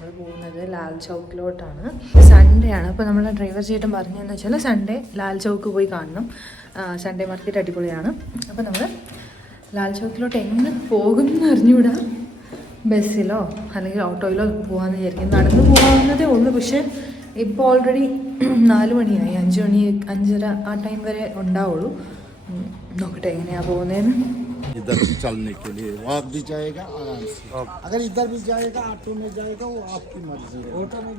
നമ്മൾ പോകുന്നത് ലാൽ ചൗക്കിലോട്ടാണ്. സൺഡേ ആണ്. അപ്പോൾ നമ്മളെ ഡ്രൈവർ ചേട്ടൻ പറഞ്ഞതെന്ന് വെച്ചാൽ സൺഡേ ലാൽ ചൗക്ക് പോയി കാണണം. സൺഡേ മാർക്കറ്റ് അടിപൊളിയാണ്. അപ്പോൾ നമ്മൾ ലാൽ ചൗക്കിലോട്ട് എങ്ങനെ പോകും എന്ന് അറിഞ്ഞുകൂടാ. ബസ്സിലോ അല്ലെങ്കിൽ ഓട്ടോയിലോ പോകാമെന്ന് വിചാരിക്കും. നടന്നു പോകാവുന്നതേ ഉള്ളൂ. പക്ഷേ ഇപ്പോൾ ഓൾറെഡി 4 മണിയായി. 5 മണി 5:30 ആ ടൈം വരെ ഉണ്ടാവുള്ളൂ. നോക്കട്ടെ എങ്ങനെയാണ് പോകുന്നതെന്ന്. इधर चलने के लिए वॉक भी जाएगा आराम से. अगर इधर भी जाएगा ऑटो में जाएगा वो आपकी मर्जी है. ऑटो में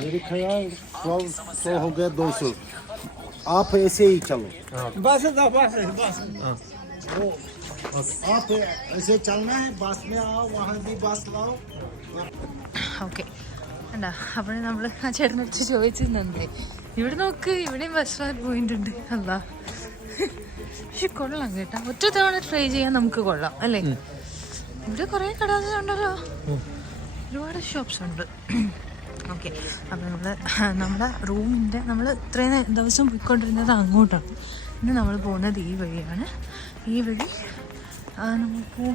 मेरे ख्याल 100 हो गया 200. आप ऐसे ही चलो. बस वो आप ऐसे चलना है. बस में आओ वहाँ भी बस लाओ. ഓക്കെ എന്താ അപ്പോൾ നമ്മൾ ആ ചേട്ടനടുത്ത് ചോദിച്ചിരുന്നേ ഇവിടെ നോക്ക് ഇവിടെയും ബസ് പോയിന്റ് ഉണ്ട്. അല്ലാ പക്ഷെ കൊള്ളാം കേട്ടോ. ഒറ്റ തവണ ട്രൈ ചെയ്യാൻ നമുക്ക് കൊള്ളാം അല്ലേ. ഇവിടെ കുറേ കടകളുണ്ടല്ലോ, ഒരുപാട് ഷോപ്സ് ഉണ്ട്. ഓക്കെ അപ്പോൾ നമ്മുടെ റൂമിൻ്റെ നമ്മൾ ഇത്രയും ദിവസം പോയിക്കൊണ്ടിരുന്നത് അങ്ങോട്ടാണ്. ഇന്ന് നമ്മൾ പോകുന്നത് ഈ വഴിയാണ്. ഈ വഴി നമുക്ക്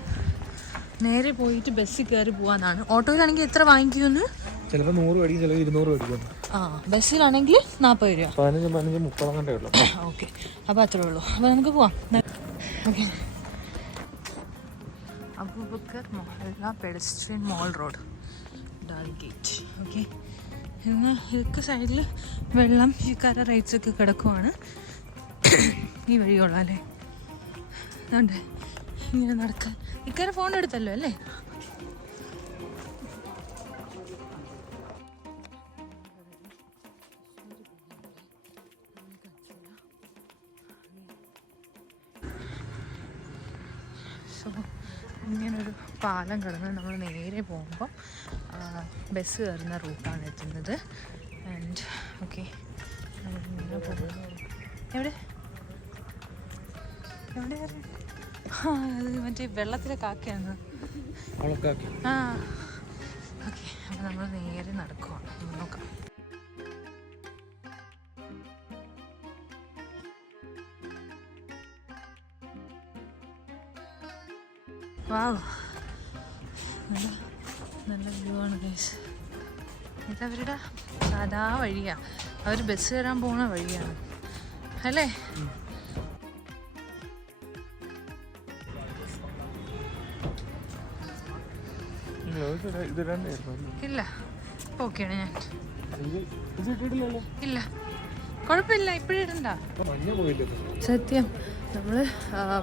നേരെ പോയിട്ട് ബസ്സിൽ കയറി പോകാനാണ്. ഓട്ടോയിലാണെങ്കിൽ എത്ര വാങ്ങിക്കുമെന്ന് ചിലപ്പോൾ 100 അടിക്കും, ചിലപ്പോൾ 200 അടിക്കും. ബസ്സിലാണെങ്കിൽ 40 രൂപ. 15 30 ഉള്ളൂ. ഓക്കെ അപ്പോൾ അത്രേ ഉള്ളൂ. അപ്പോൾ നമുക്ക് പോവാം. ഓക്കെ അബൂബക്കർ മൊഹല്ല പെഡസ്ട്രിയൻ മോൾ റോഡ് ഡാൽ ഗേറ്റ്. ഓക്കെ ഇന്ന് ഇതൊക്കെ സൈഡിൽ വെള്ളം ഈ കര റൈറ്റ്സ് ഒക്കെ കിടക്കുവാണ്. ഈ വഴിയുള്ള അല്ലേ അതുകൊണ്ട് ഇങ്ങനെ നടക്കാൻ. ഇക്കരെ ഫോൺ എടുത്തല്ലോ അല്ലേ. സോ ഇങ്ങനൊരു പാലം കടന്ന് നമ്മൾ നേരെ പോകുമ്പോൾ ബസ് കയറുന്ന റൂട്ടാണ് എത്തുന്നത്. ആൻഡ് ഓക്കെ ഇങ്ങനെ പോകും. എവിടെ എവിടെ അത് മറ്റേ വെള്ളത്തിലെ കാക്കയാണ്. ഓക്കെ അപ്പോൾ നമ്മൾ നേരെ നടക്കുവാണ്. നോക്കാം. വാവ് നല്ല വ്യൂ ആണ് ഗൈസ്. ഇതവരുടെ സാധാ വഴിയാണ്. അവർ ബസ് കയറാൻ പോകുന്ന വഴിയാണ് അല്ലേ. ഇല്ല ഓക്കെയാണ് ഞാൻ. ഇല്ല കുഴപ്പമില്ല, ഇപ്പോഴും ഇടണ്ട. സത്യം നമ്മൾ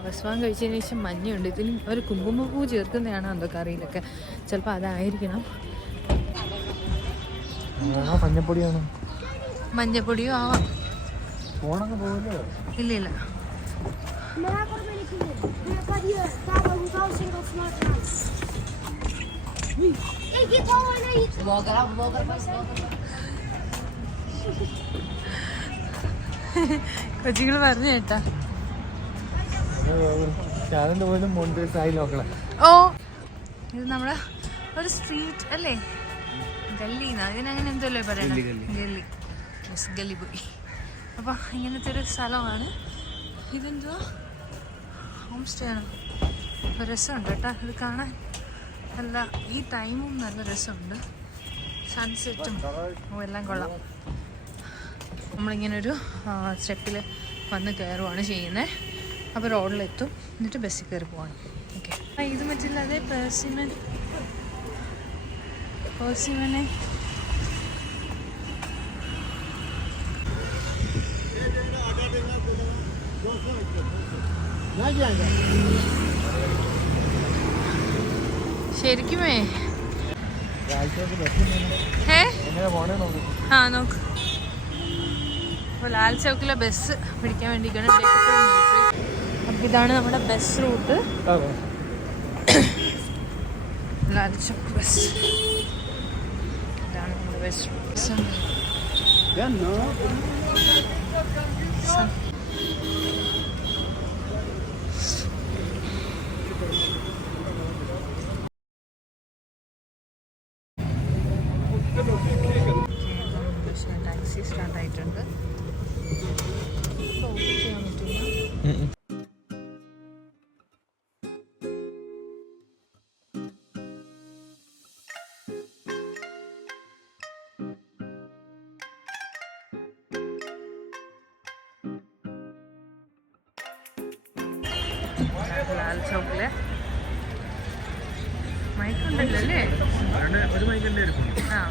ഭസ്വാൻ കഴിച്ചതിന് ശേഷം മഞ്ഞുണ്ട്. ഇതിന് ഒരു കുങ്കുമപ്പൂ ചേർക്കുന്നതാണ് എന്തോ കറിയിലൊക്കെ. ചിലപ്പോൾ അതായിരിക്കണം. മഞ്ഞപ്പൊടിയോ ആവാം. ഇല്ല ഇല്ല കൊച്ചികൾ പറഞ്ഞു കേട്ടാ. ഓ ഇത് നമ്മളെ ഒരു സ്ട്രീറ്റ് അല്ലേ, ഗല്ലിന്ന് അതിനങ്ങനെ എന്തല്ലേ പറയണ, ഗല്ലി. ഗല്ലി പോയി. അപ്പോൾ ഇങ്ങനത്തെ ഒരു സ്ഥലമാണ്. ഇതെന്തുവാ ഹോം സ്റ്റേ ആണ്. രസമുണ്ട് കേട്ടോ ഇത് കാണാൻ. നല്ല ഈ ടൈമും നല്ല രസമുണ്ട്. സൺസെറ്റും എല്ലാം കൊള്ളാം. നമ്മളിങ്ങനൊരു സ്റ്റെപ്പിൽ വന്ന് കയറുവാണ് ചെയ്യുന്നത്. അപ്പോൾ റോഡിലെത്തും, എന്നിട്ട് ബസ്സിൽ കയറി പോവാണ്. ഓക്കെ ഇത് പറ്റില്ല. അതെ പേഴ്സിമനെ ശരിക്കുമേ നോക്ക്. അപ്പോൾ ലാൽ ചൗക്കിലെ ബസ് പിടിക്കാൻ വേണ്ടിയിട്ടാണ്. അപ്പം ഇതാണ് നമ്മുടെ bus route. Lal Chowk bus ഇതാണ് നമ്മുടെ ബസ് റൂട്ട്. ടാക്സി സ്റ്റാർട്ടായിട്ടുണ്ട്. ചെയ്യാൻ പറ്റില്ല. ലാൽ ചോക്കില് മൈക്കുണ്ടല്ലോ അല്ലേ? ഒരു മൈക്കിന്റെ ആ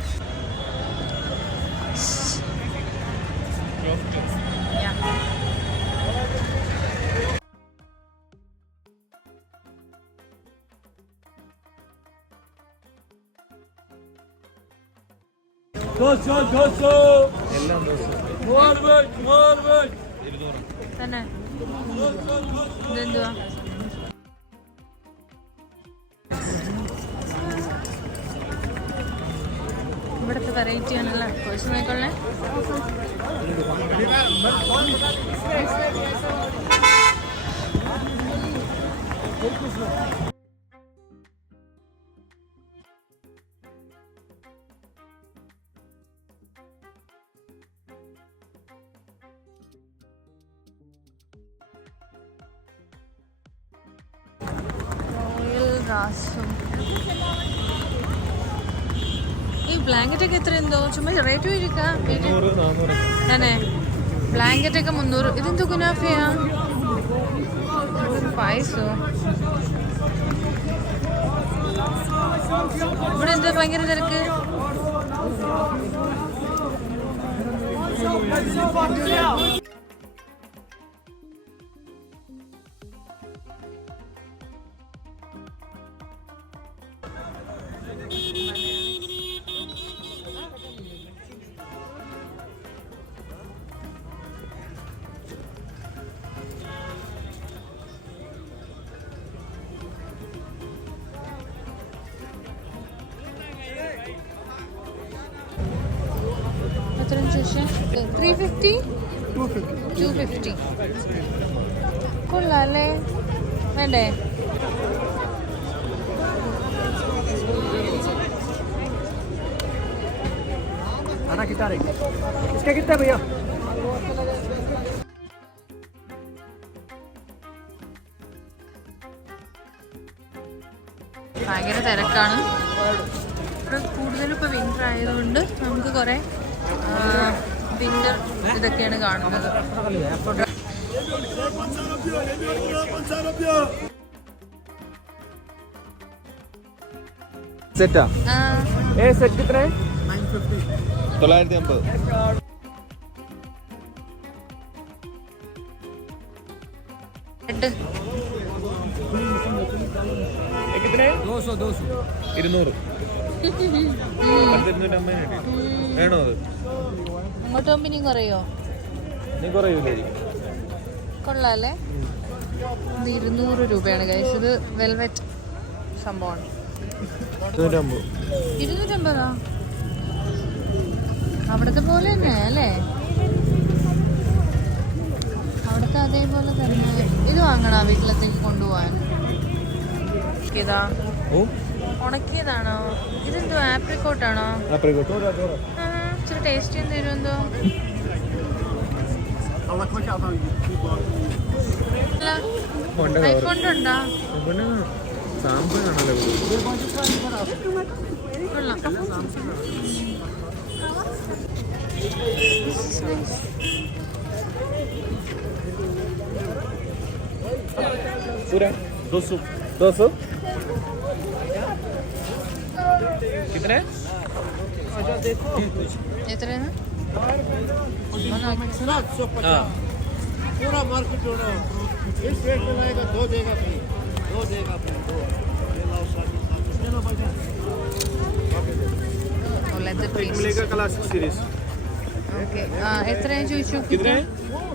എല്ലാം തന്നെ ഇതെന്തുവാ? ഇവിടുത്തെ വെറൈറ്റി ആണല്ലോ. കോഴ്സ് നോക്കൊള്ളേ. റോയൽ റാസും ഈ ബ്ലാങ്കറ്റ് ഒക്കെ എത്ര എന്തോ ചുമ്മാ റേറ്റ് ചോദിക്കാം. തന്നെ ബ്ലാങ്കറ്റ് ഒക്കെ 300. ഇതെന്തോ കുനാഫയാ? പായസോ? ഇവിടെ എന്താ ഭയങ്കര തിരക്ക്? എത്രയും ചോദിച്ചാൽ 350 250 കൊള്ളാല്ലേ? വേണ്ടേ? ഭയങ്കര തിരക്കാണ് ഇവിടെ. കൂടുതലും ഇപ്പോൾ വിൻ്റർ ആയതുകൊണ്ട് നമുക്ക് കുറേ വിൻ്റർ ഇതൊക്കെയാണ് കാണുന്നത്. സെറ്റാ സെറ്റ് എത്ര? 950. റെഡ് 200. വേണോ അത്? അങ്ങോട്ട് പോകുമ്പോൾ ഇനിയും കുറയോ? നീ കുറയൂലേ? കൊള്ളാല്ലേ? ഇത് 200 രൂപയാണ് ഗൈസ്. ഇത് വെൽവെറ്റ് സംഭവമാണ്. 250. അവിടുത്തെ പോലെ തന്നെ അല്ലേ? അവിടുത്തെ അതേപോലെ തന്നെ. ഇത് വാങ്ങണോ വീട്ടിലത്തേക്ക് കൊണ്ടുപോകാൻ? ഇതാ ഉണക്കിയതാണോ? ഇതെന്തോ ആപ്രിക്കോട്ടാണോ? ഇച്ചിരി ടേസ്റ്റ് തരുമെന്തോ. ഐഫോണിൻ്റെ ഉണ്ടോ? കൊള്ളാം. पूरा 200 कितने? എത്രയാണ്? पूरा मार्केट होना इस रेट में लेगा 2 देगा फ्री 2 देगा फ्री 2 ये लाओ 7 ലെതർ പീസ്. मिलेगा क्लासिक सीरीज. ഓക്കെ. എത്രയാണ് ചോദിച്ചു? कितने?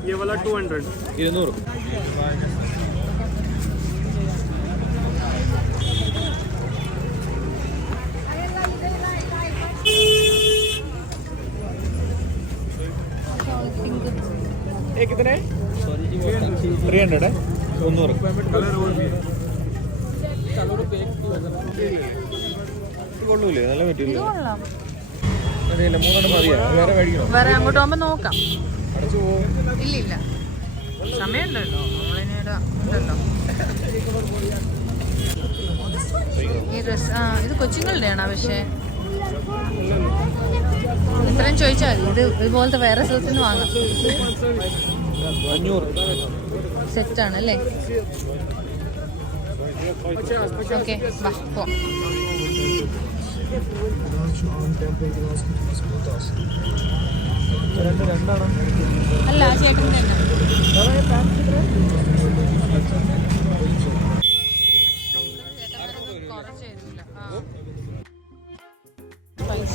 ये वाला 200. 200. ये कितने? 300 है. 200. कलर और भी है. കൊള്ളൂലേ? നല്ല ഇത് മെറ്റീരിയൽ. കൊള്ളാം. അതെയല്ല, 3 മതിയാ. വേറെ മേടിക്കണോ? വേറെ അങ്ങോട്ട് പോകുമ്പോൾ നോക്കാം. അടച്ചു പോകും. ഇല്ല സമയമുണ്ടല്ലോ. നമ്മളിനിടെ ഉണ്ടല്ലോ. ഈ ഡ്രസ് ഇത് കൊച്ചുങ്ങളുടെ ആണോ? പക്ഷേ ഇത്രയും ചോദിച്ചാൽ മതി. ഇത് ഇതുപോലത്തെ വേറെ സ്ഥലത്ത് നിന്ന് വാങ്ങാം. 500. സെറ്റാണ് അല്ലേ? ഓക്കെ വാ പോ. അല്ല ചേട്ടൻ്റെ തന്നെ. കുറച്ച് തരൂല. പൈസ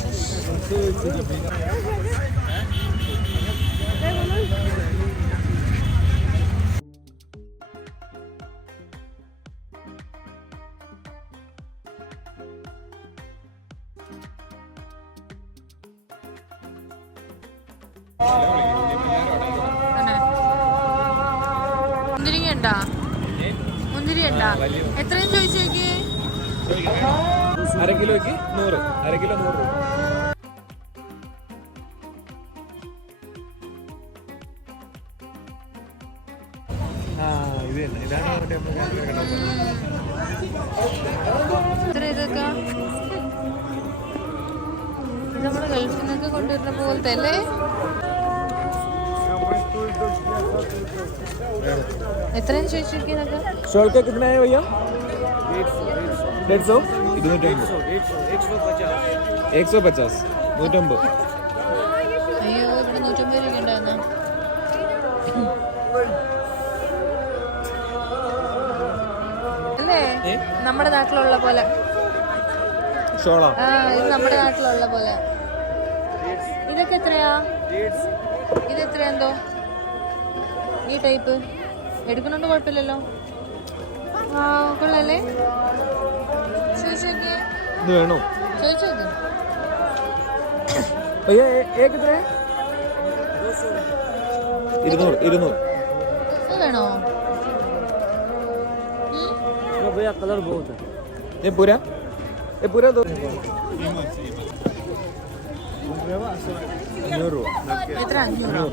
മുന്തിരിങ്ങ ഉണ്ടാ? മുന്തിരി ഉണ്ടാ? എത്രയും ചോദിച്ചു നോക്കിയേ. 1/2 കിലോയ്ക്ക് 100. 1/2 കിലോ 100 രൂപ. ഇത് തന്നെ, ഇതാണ് എത്ര ഇതൊക്കെ നമ്മുടെ ഗൾഫിൽ നിന്നൊക്കെ കൊണ്ടുവരുന്ന പോലത്തെ അല്ലേ? എത്രയും ചോദിച്ചു നോക്കിയതൊക്കെ. शॉल का कितना है भैया? 150. 150. 150. അയ്യോ ഇവിടെ 150 രൂപ ഉണ്ടായിരുന്ന. അല്ലേ നമ്മുടെ നാട്ടിലുള്ള പോലെ. ഷോളാ? ഇത് നമ്മുടെ നാട്ടിലുള്ള പോലെ. ഇതൊക്കെ എത്രയാ? ഇത് എത്രയാ? എന്തോ ഈ ടൈപ്പ് എടുക്കണോണ്ട് കുഴപ്പമില്ലല്ലോ. ആ കൊള്ളല്ലേ? ചോദിച്ചു നോക്കിയേ. ഇത് വേണോ? ചോദിച്ചു നോക്ക്. भैया एक कितने? 200. ഇത് വേണോ? भैया कलर बहुत है. ये पूरा दो 500 രൂപ. എത്ര? 500.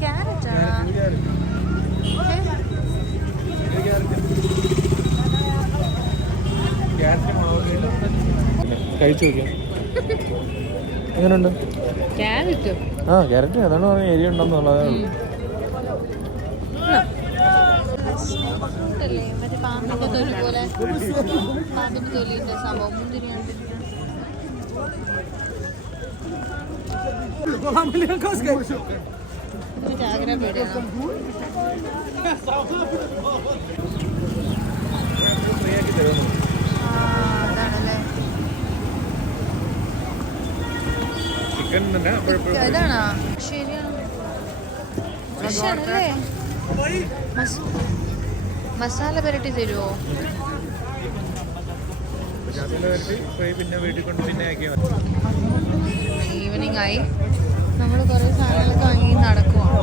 ക്യാരറ്റാ? കഴിച്ചു നോക്കിയാ എങ്ങനെയുണ്ട്? ക്യാരറ്റ് ആ ക്യാരറ്റ് അതാണ് പറഞ്ഞ ഏരിയ ഉണ്ടെന്നുള്ളത്. മറ്റേ പാമ്പിന്റെ തൊലി പോലെ. പാമ്പിന്റെ തൊലിന്റെ സംഭവം മുന്തിരിയാണ്. ആഗ്രഹം പേടിയാണ്. അതാണല്ലേ. ചിക്കൻ തന്നെ ഇതാണോ? ശരിയാണ്. ഫ്രഷാണല്ലേ? മസാല പുരട്ടി തരുമോ? പിന്നെ വീട്ടിൽ കൊണ്ട് പിന്നെ ആക്കിയാൽ ഈവനിങ് ആയി. നമ്മൾ കുറേ സാധനങ്ങളൊക്കെ വാങ്ങി നടക്കുവാണ്.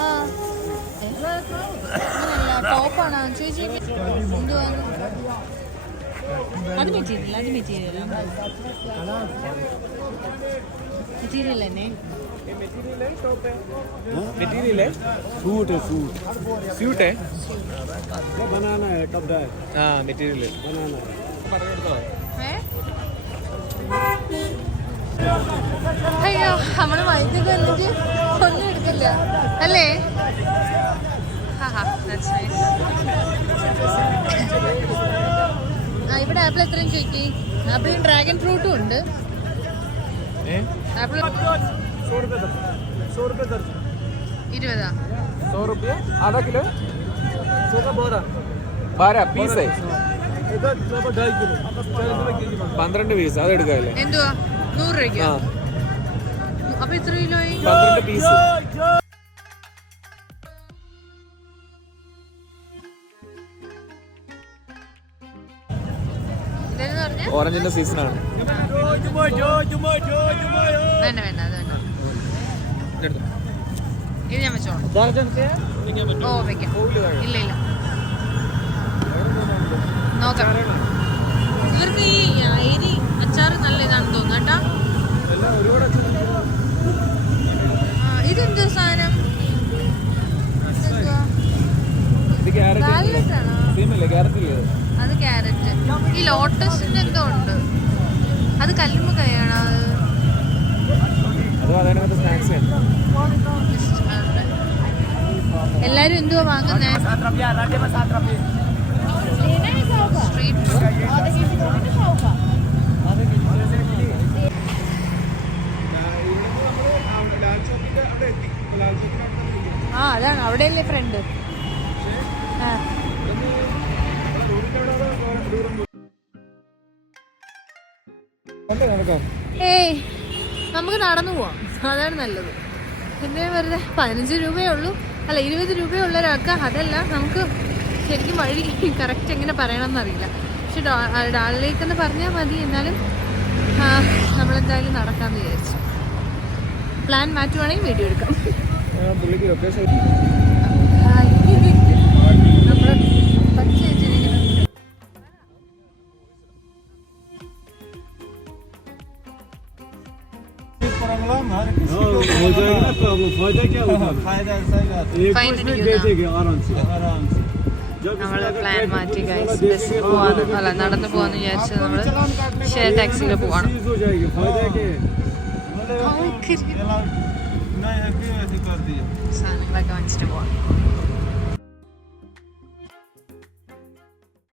ആ അങ്ങനല്ല, ടോപ്പാണോ ചേച്ചി? എന്തുവാണ് അത്? മെറ്റീരിയൽ തന്നെ. मटेरियल है सूट है बनाना है कब है? हाँ मटेरियल है बनाना है. അയ്യോ നമ്മള് വൈദ്യുതി വന്നിട്ട് ഒന്നും എടുക്കില്ല അല്ലേ? ഇവിടെ ആപ്പിൾ എത്രയും ചോദിക്കി? ആപ്പിളും ഡ്രാഗൺ ഫ്രൂട്ടും ഉണ്ട്. ആപ്പിൾ 100 रुपये 20. 100 रुपये आधा किलो 12 പീസ് 12 പീസ് അത് എടുക്കാല്ലേ? എന്തുവാ 100 രൂപയ്ക്കോ? അപ്പൊ എത്ര കിലോയി? 12 പീസ്. ഓറഞ്ചിന്റെ സീസൺ ആണ്. വേണ്ട വേണ്ട അത് വേണ്ട. ഇത് ഞാൻ വെച്ചോളാം. ഓ വെക്കാം. ഇല്ല ഇല്ല നോക്കാം. ഇവർക്ക് ഈ അരി അച്ചാറ് നല്ല ഇതാണെന്ന് തോന്നുന്നു കേട്ടാ. ആ ഇതെന്തോ സാധനം? ഇതെന്തുവാ? ഇത് ക്യാരറ്റ് Walnut ആണോ? സെയിം അല്ലേ? ക്യാരറ്റ് ഇല്ലേ? അത് ക്യാരറ്റ്. ഈ ലോട്ടസിന്റെ എന്തോ ഉണ്ട്. അത് കല്ലുമ്മക്കായാണോ? അതോ അതിനകത്ത് സ്നാക്സ് എല്ലാരും എന്തുവാ വാങ്ങുന്നേ? Street food. ആ അതാണ് അവിടെയല്ലേ ഫ്രണ്ട്. ഏയ് നമുക്ക് നടന്നു പോവാം, അതാണ് നല്ലത്. പിന്നെ വെറുതെ 15 രൂപയേ ഉള്ളൂ, അല്ല 20 രൂപയേ ഉള്ള ഒരാൾക്ക്. അതല്ല, നമുക്ക് ശരിക്കും വഴി കറക്റ്റ് എങ്ങനെ പറയണമെന്നറിയില്ല. പക്ഷെ ഡാളിലേക്കെന്ന് പറഞ്ഞാൽ മതി. എന്നാലും നമ്മളെന്തായാലും നടക്കാമെന്ന് വിചാരിച്ചു. പ്ലാൻ മാറ്റുവാണെങ്കിൽ വീഡിയോ എടുക്കാം. പുള്ളിക്ക് ലൊക്കേഷൻ നമ്മൾ പച്ച വെച്ചിരിക്കുന്നത് हो जाएगा ना प्रॉब्लम. फायदा क्या होता है? फायदा एक कुछ में दे देंगे आराम से. നമ്മൾ പ്ലാൻ മാറ്റി ബസ് പോവാന്ന്, അല്ല നടന്നു പോവാന്ന് വിചാരിച്ചത്. നമ്മൾ ഷെയർ ടാക്സിയിൽ പോവാണ്. चीज हो जाएगी. फायदा क्या है? സാധനങ്ങളൊക്കെ വാങ്ങിച്ചിട്ട് പോവാം.